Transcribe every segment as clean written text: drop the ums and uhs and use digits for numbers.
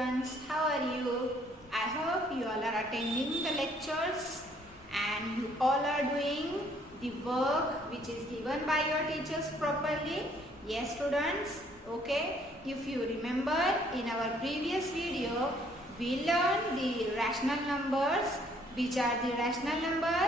students, how are you? I hope you all are attending the lectures and you all are doing the work which is given by your teachers properly. Yes students, okay. If you remember, in our previous video we learned the rational numbers, which are the rational number,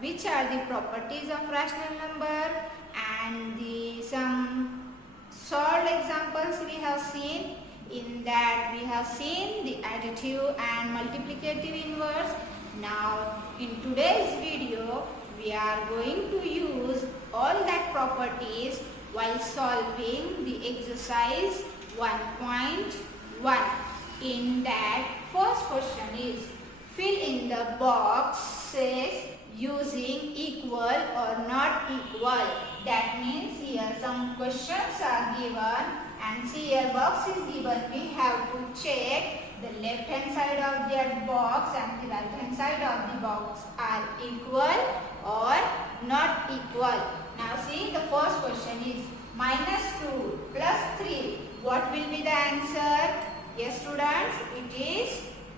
which are the properties of rational number, and some solved examples we have seen. In that we have seen the additive and multiplicative inverse. Now in today's video we are going to use all that properties while solving the exercise 1.1. In that, first question is fill in the boxes using equal or not equal. That means here some questions are given and see here box is given. We have to check the left hand side of that box and the right hand side of the box are equal or not equal. Now see, the first question is -2 plus 3. What will be the answer? Yes students, it is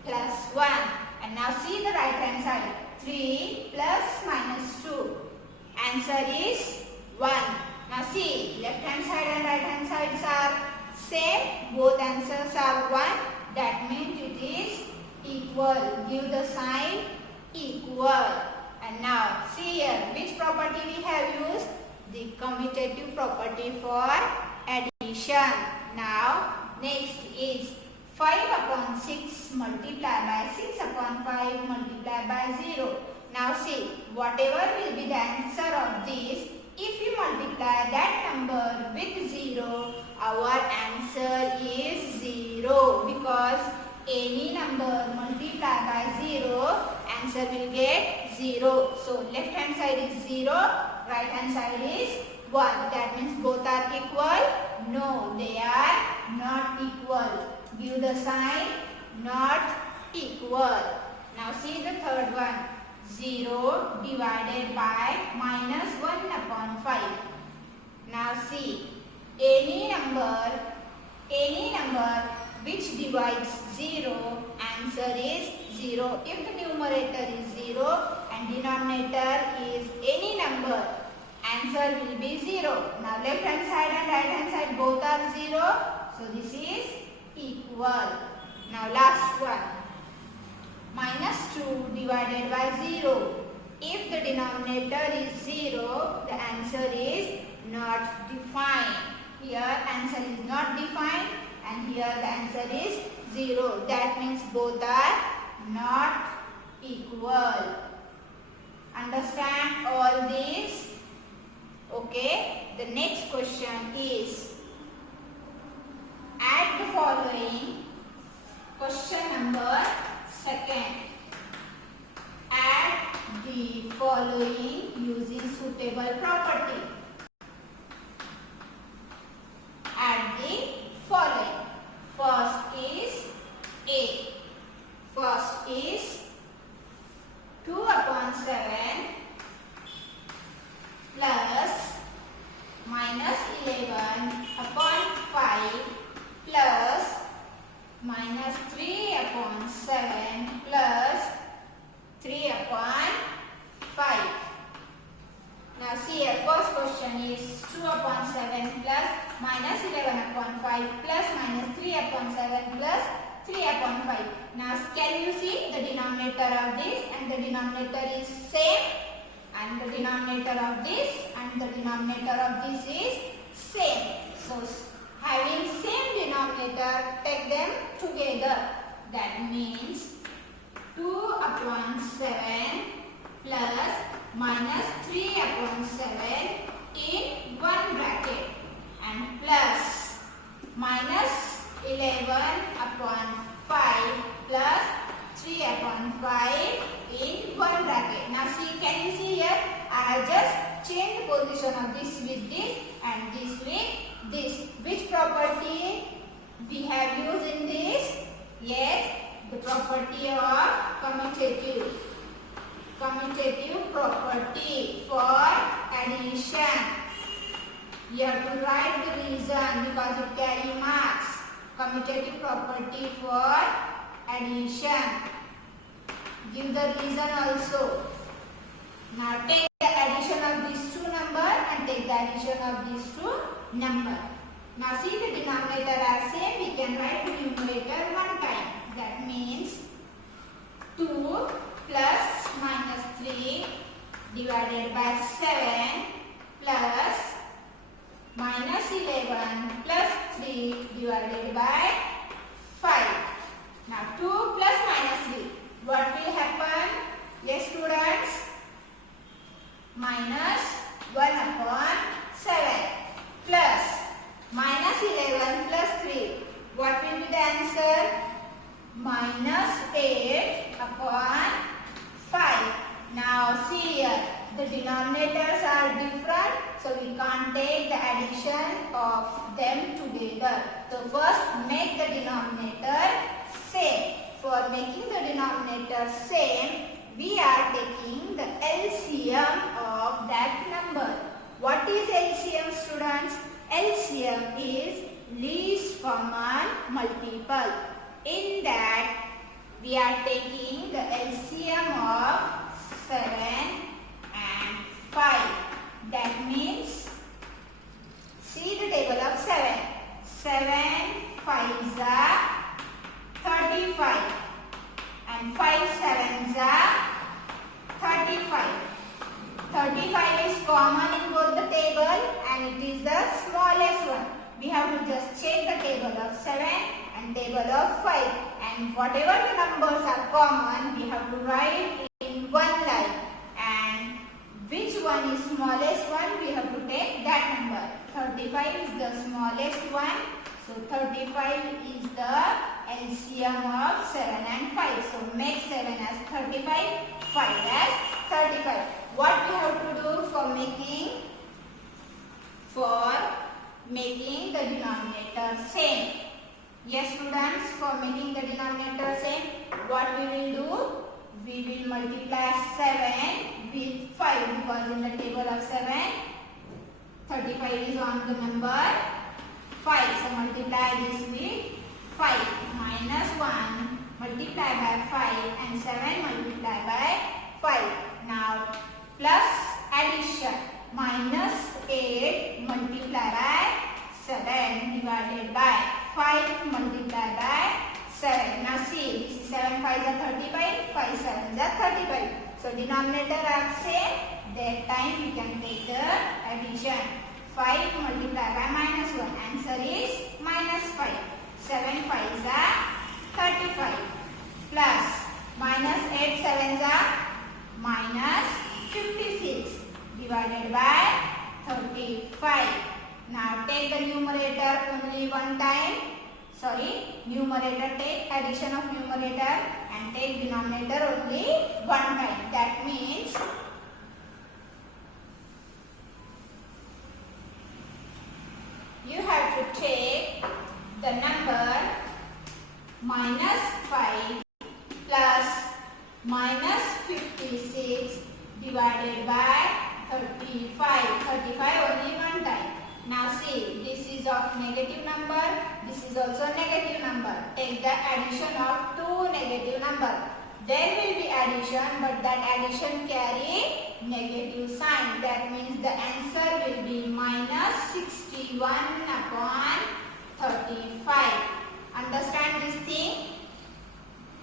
+1. And now see the right hand side. 3 plus -2. Answer is 1. Now see, left hand side and right hand sides are same. Both answers are 1. That means it is equal. Give the sign equal. And now see here, which property we have used? The commutative property for addition. Now next is 5 upon 6 multiplied by 6 upon 5 multiplied by 0. Now see, whatever will be the answer of this, if you multiply that number with 0, our answer is 0, because any number multiplied by 0, answer will get 0. So left hand side is 0, right hand side is 1. That means both are equal? No, they are not equal. Give the sign not equal. Now see the third one. 0 divided by -1 upon 5. Now see, any number which divides 0, answer is 0. If the numerator is 0 and denominator is any number, answer will be 0. Now left hand side and right hand side both are 0. So this is equal. Now last one. -2 divided by 0. If the denominator is 0, the answer is not defined. Here answer is not defined and here the answer is 0. That means both are not equal. Understand all this? Okay. The next question is add the following. Question number second. Add the following using suitable property. Add the following. First is A. First is 2 upon 7 plus -11 upon 5 plus -3 upon 7 plus 3 upon 5. Now see here, first question is 2 upon 7 plus -11 upon 5 plus -3 upon 7 plus 3 upon 5. Now can you see the denominator of this and the denominator is same, and the denominator of this and the denominator of this is same. So having same denominator, take them together. That means 2 upon 7 plus -3 upon 7 in one bracket and plus -11 upon 5 plus 3 upon 5 in one bracket. Now see, can you see here? I have just changed the position of this with this and this with this. Which property we have used in this? Yes, the property of commutative property for addition. You have to write the reason because it carries marks. commutative property for addition. Give the reason also. Now take the addition of these two numbers and take the addition of these two numbers. Now see, the denominator are same, we can write the numerator one time. That means 2 plus minus 3 divided by 7 plus minus 11 plus 3 divided by 5. Now 2 plus minus 3. What will happen? Yes students. Minus 1 upon 7 plus minus 11 plus 3. What will be the answer? Minus 8 upon 5. Now see here, the denominators are different, so we can't take the addition of them together. So first make the denominator same. For making the denominator same, we are taking the LCM of that number. What is LCM, students? LCM is least common multiple. In that, we are taking the LCM of 7 and 5. That means, see the table of 7. 7 5s are 35 and 5 7s are 35. 35 is common in both the table and it is the smallest one. We have to just check the table of 7 and table of 5, and whatever the numbers are common, we have to write in one line, and which one is smallest one, we have to take that number. 35 is the smallest one, so 35 is the LCM of 7 and 5. So make 7 as 35, 5 as 35. What we have to do for making the denominator same? Yes students, for making the denominator same, what we will do? We will multiply 7 with 5, because in the table of 7, 35 is on the number 5. So multiply this with 5. Minus 1 multiply by 5 and 7 multiply by 5. Now plus addition. Minus 8 multiply by 7 divided by 5 multiplied by 7. Now see, this is 7 5s are 35, 5 7s are 35. So denominator are same. That time we can take the addition. 5 multiplied by minus 1. Answer is minus 5. 7 5s are 35. Plus minus 8 7s are minus 56 divided by 35. Now take the numerator only one time. Numerator take addition of numerator and take denominator only one time. That means you have to take the number minus 5 plus minus 56 divided by 35. 35 only one time. Now see, this is of negative number, this is also negative number. Take the addition of two negative number. There will be addition, but that addition carry negative sign. That means the answer will be minus 61 upon 35. Understand this thing?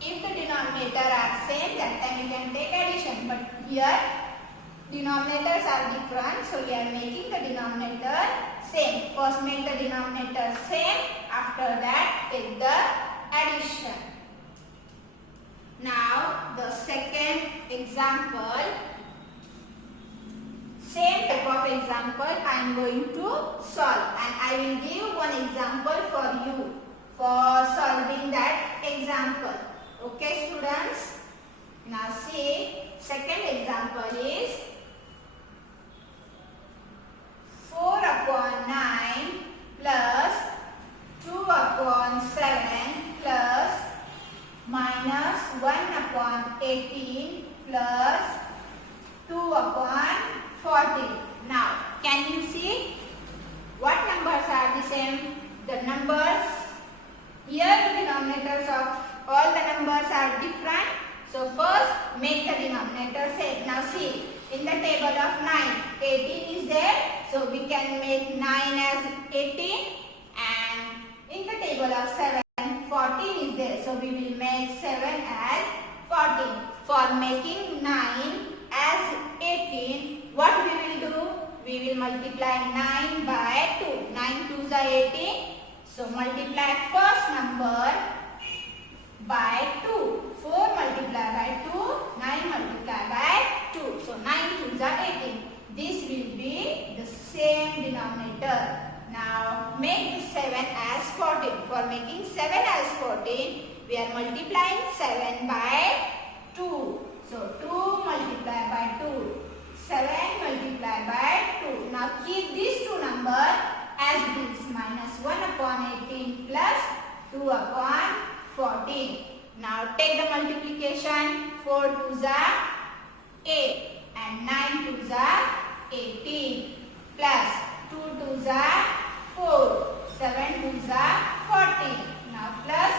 If the denominator are same, that time we can take addition. But here denominators are different, so we are making the denominator same. First make the denominator same, after that take the addition. Now the second example, same type of example I am going to solve, and I will give one example for you for solving that example. Okay students? Now see, second example is 4 upon 9 plus 2 upon 7 plus minus 1 upon 18 plus 2 upon 14. Now, can you see what numbers are the same? The numbers Here the denominators of all the numbers are different. So first make the denominator same. Now see, in the table of 9, 18 is there. So we can make 9 as 18, and in the table of 7, 14 is there. So we will make 7 as 14. For making 9 as 18, what we will do? We will multiply 9 by 2. 9 2s are 18. So multiply first number by 2. 4 multiplied by 2, 9 multiplied by 2. So 9 2s are 18. This will be the same denominator. Now make the 7 as 14. For making 7 as 14, we are multiplying 7 by 2. So 2 multiplied by 2. 7 multiplied by 2. Now keep these two numbers as it is. Minus 1 upon 18 plus 2 upon 14. Now take the multiplication. 4 2s are 8 and 9 2s are 18 plus 2 2s are 4. 7 2s are 14. Now plus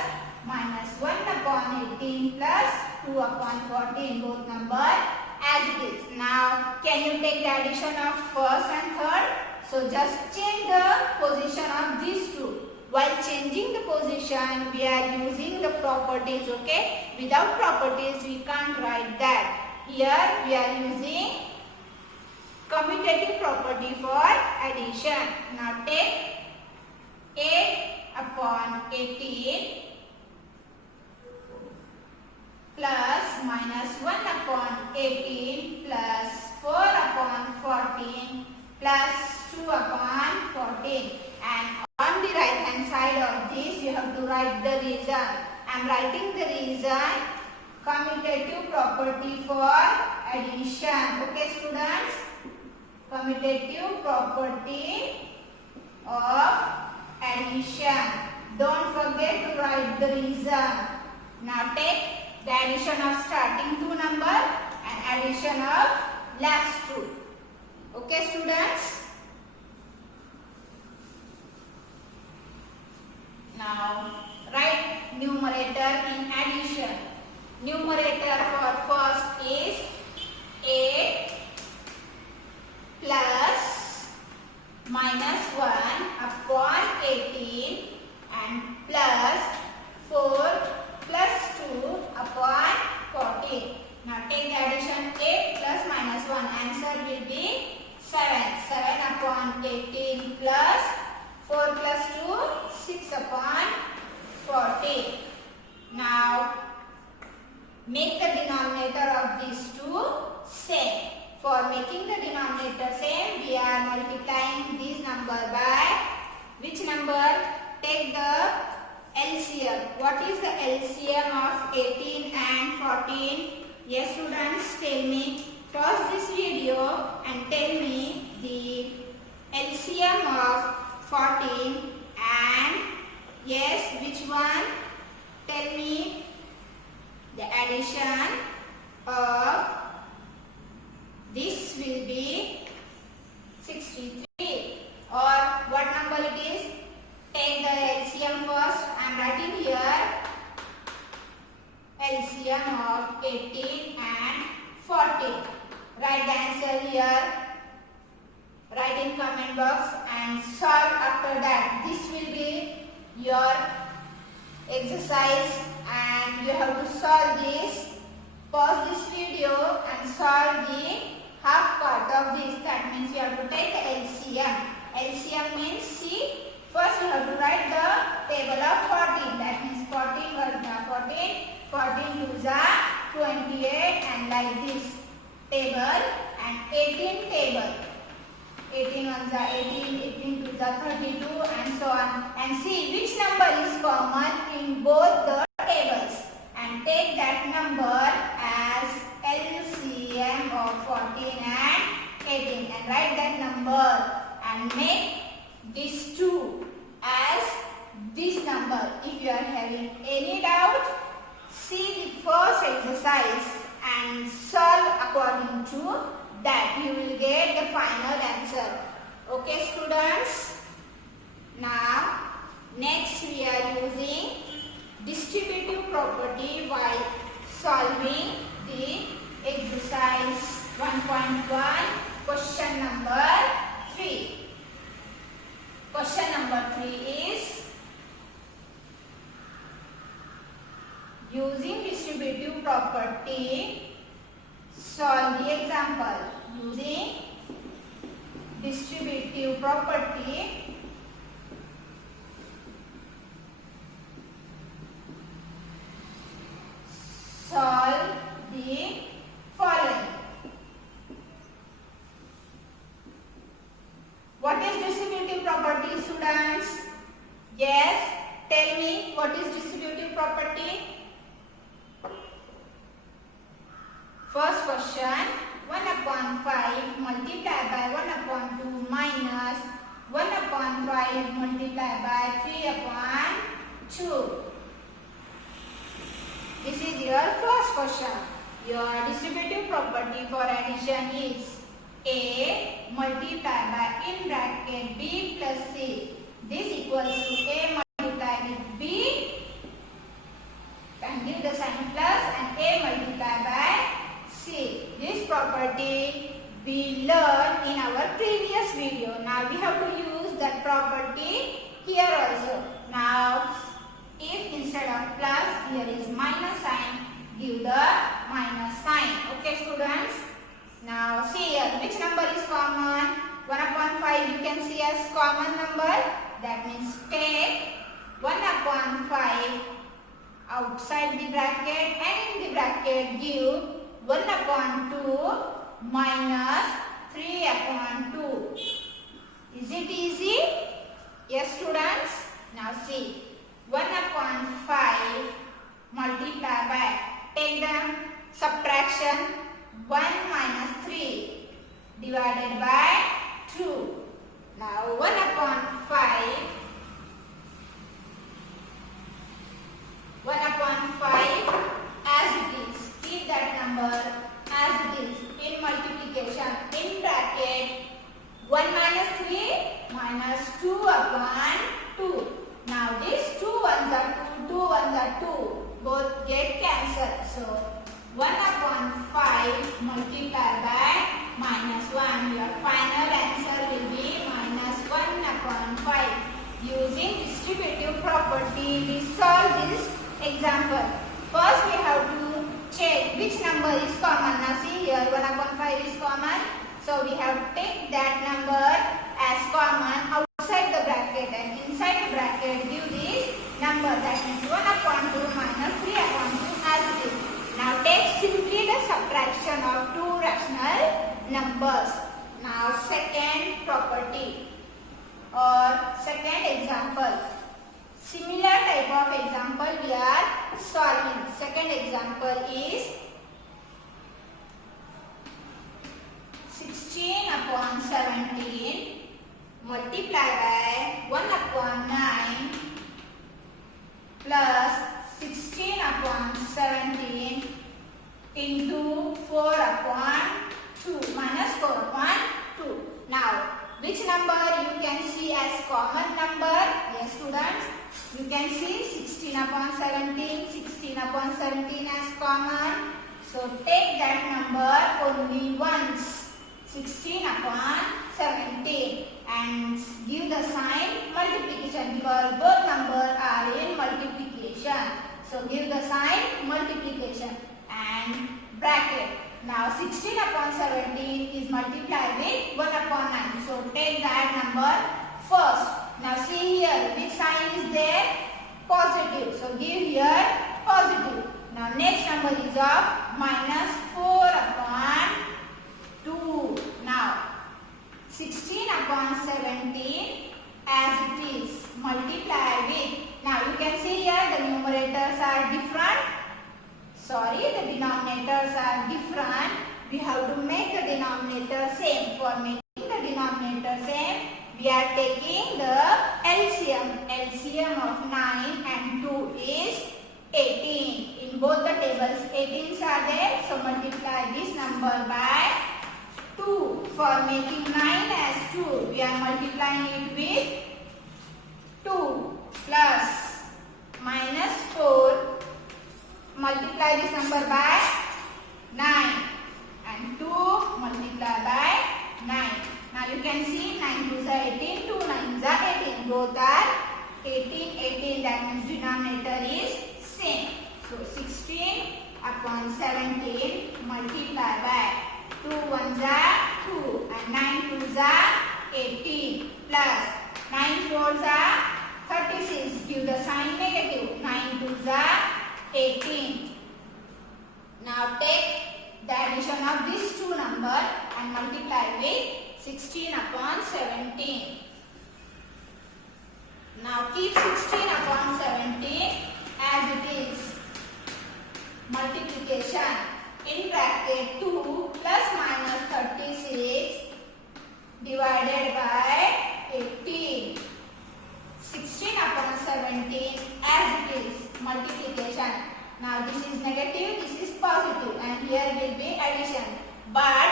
minus 1 upon 18 plus 2 upon 14. Both numbers as it is. Now can you take the addition of first and third? So just change the position of these two. While changing the position, we are using the properties, okay? Without properties, we can't write that. Here we are using commutative property for addition. Now take 8 upon 18 plus minus 1 upon 18 plus 4 upon 14 plus 2 upon 14. And on the right hand side of this, you have to write the reason. I am writing the reason, commutative property for addition. Okay students? Commutative property of addition. Don't forget to write the reason. Now take the addition of starting two numbers and addition of last two. Okay students? Now write numerator in addition. Numerator for first is 8 plus minus 1 upon 18 and plus 4 plus 2 upon 14. Now take the addition 8 plus minus 1. Answer will be 7. 7 upon 18 plus 4 plus 2, 6 upon 14. Now make the denominator of these two same. For making the denominator same, we are multiplying this number by which number? Take the LCM. What is the LCM of 18 and 14? Yes students, tell me. Pause this video and tell me the LCM of 14 and yes, which one? Tell me the addition of this will be 63, or what number it is? Take the LCM first. I am writing here LCM of 18 and 14. Write the answer here. Write in comment box and solve after that. This will be your exercise and you have to solve this. Pause this video and solve the half part of this. That means you have to take the LCM. LCM means see. First you have to write the table of 14. That means 14 was 14. 14 2s are 28 and like this table and 18 table. 18 ones are 18, 18 2s are 32 and so on. And see which number is common in both the tables. And take that number as LCM of 14 and 18 and write that number and make these two as this number. If you are having any doubt, see the first exercise and solve according to that. You will get the final answer. Okay students? Now Next we are using distributive property while solving the exercise 1.1 question number 3. Question number 3 is using distributive property solve the example. Using distributive property solve the following. What is distributive property, students? Yes, tell me what is distributive property? First question, 1 upon 5 multiplied by 1 upon 2 minus 1 upon 5 multiplied by 3 upon 2. This is your first question. Your distributive property for addition is A multiplied by in bracket B plus C. This equals to A multiplied with B and give the sign plus and A multiplied by C. This property we learned in our previous video. Now we have to use that property here also. Now if instead of plus here is minus sign, give the minus sign. Okay students. Now see here which number is common. 1 upon 5 you can see as common number. That means take 1 upon 5 outside the bracket and in the bracket give 1 upon 2 minus 3 upon 2. Is it easy? Yes students. Now see 1 upon 5 multiplied by, take the subtraction 1 minus 3 divided by 2. Now 1 upon 5, 1 upon 5 as it is, keep that number as it is in multiplication in bracket 1 minus 3 minus 2 upon 2. Now these 2 ones are 2, 2 ones are 2, both get cancelled. So 1 upon 5 multiplied by minus 1. Your final answer will be minus 1 upon 5. Using distributive property, we solve this example. First we have to check which number is common. Now see here 1 upon 5 is common. So we have to take that number as common outside the bracket and inside the bracket give this number, that means 1 upon 2 minus 3 upon 2 as it is. Now take simply the subtraction of two rational numbers. Now second property or second example. Similar type of example we are solving. Second example is 16 upon 17 multiplied by 1 upon 9 plus 16 upon 17 into 4 upon 2 minus 4 upon 2. Now which number you can see as common number? Yes students, you can see 16 upon 17, 16 upon 17 as common. So take that number only once, 16 upon 17, and give the sign multiplication because both numbers are in multiplication. So give the sign multiplication and bracket. Now 16 upon 17 is multiplied with 1 upon 9. So take that number first. Now see here which sign is there? Positive. So give here positive. Now next number is of minus 4 upon 2. Now 16 upon 17 as it is multiplied with. Now you can see here the numerators are different. Sorry, the denominators are different. We have to make the denominator same. For making the denominator same, we are taking the LCM. LCM of 9 and 2 is 18. In both the tables, 18s are there. So multiply this number by 2. For making 9 as 2, we are multiplying it with 2 plus minus 4. Multiply this number by 9 and 2 multiply by 9. Now you can see 9 2s are 18, 2 9s are 18. Both are 18, 18. That means denominator is same. So 16 upon 17 multiply by 2 1s are 2 and 9 2s are 18 plus 9 4s are 36. Give the sign negative. 9 2s are 18. Now take the addition of these two numbers and multiply with 16 upon 17. Now keep 16 upon 17 as it is. Multiplication in bracket 2 plus minus 36 divided by 18. 16 upon 17 as it is. Multiplication. Now this is negative, this is positive, and here will be addition. But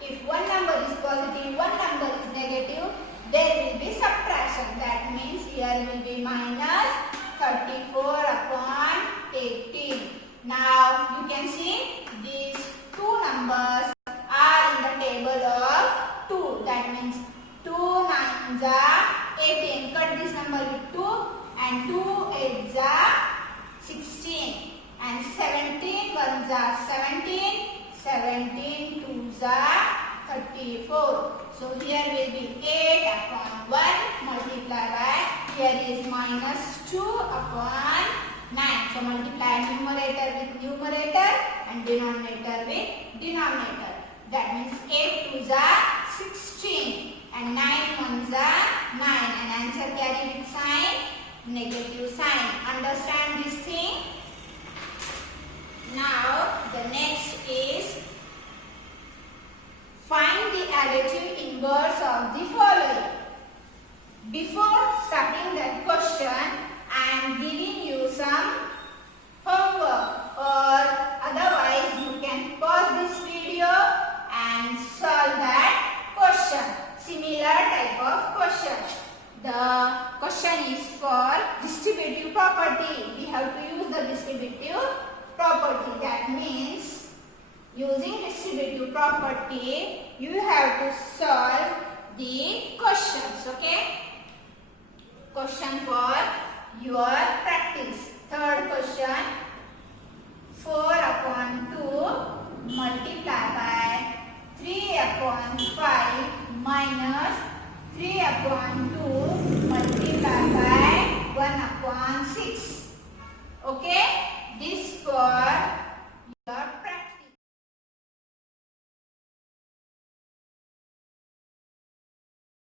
if one number is positive, one number is negative, there will be subtraction. That means here will be minus 34 upon 18. Now you can see these two numbers are in the table of 2. That means 2 9s are 18. Cut this number with 2 and 2 8s are 16 and 17 1s are 17, 17 2s are 34. So here will be 8 upon 1 multiply by, here is minus 2 upon 9. So multiply numerator with numerator and denominator with denominator. That means 8 2s are 16 and 9 1s are 9, and answer carry with sign negative sign. Understand this thing? Now the next is find the additive inverse of the following. Before starting that question, I am giving you some homework, or otherwise you can pause this video and solve that question. Similar type of question. The question is for distributive property. We have to use the distributive property. That means using distributive property, you have to solve the questions. Okay? Question for your practice. Third question. 4 upon 2 multiply by 3 upon 5 minus 3 upon 2 multiply by 1 upon 6. Okay? This for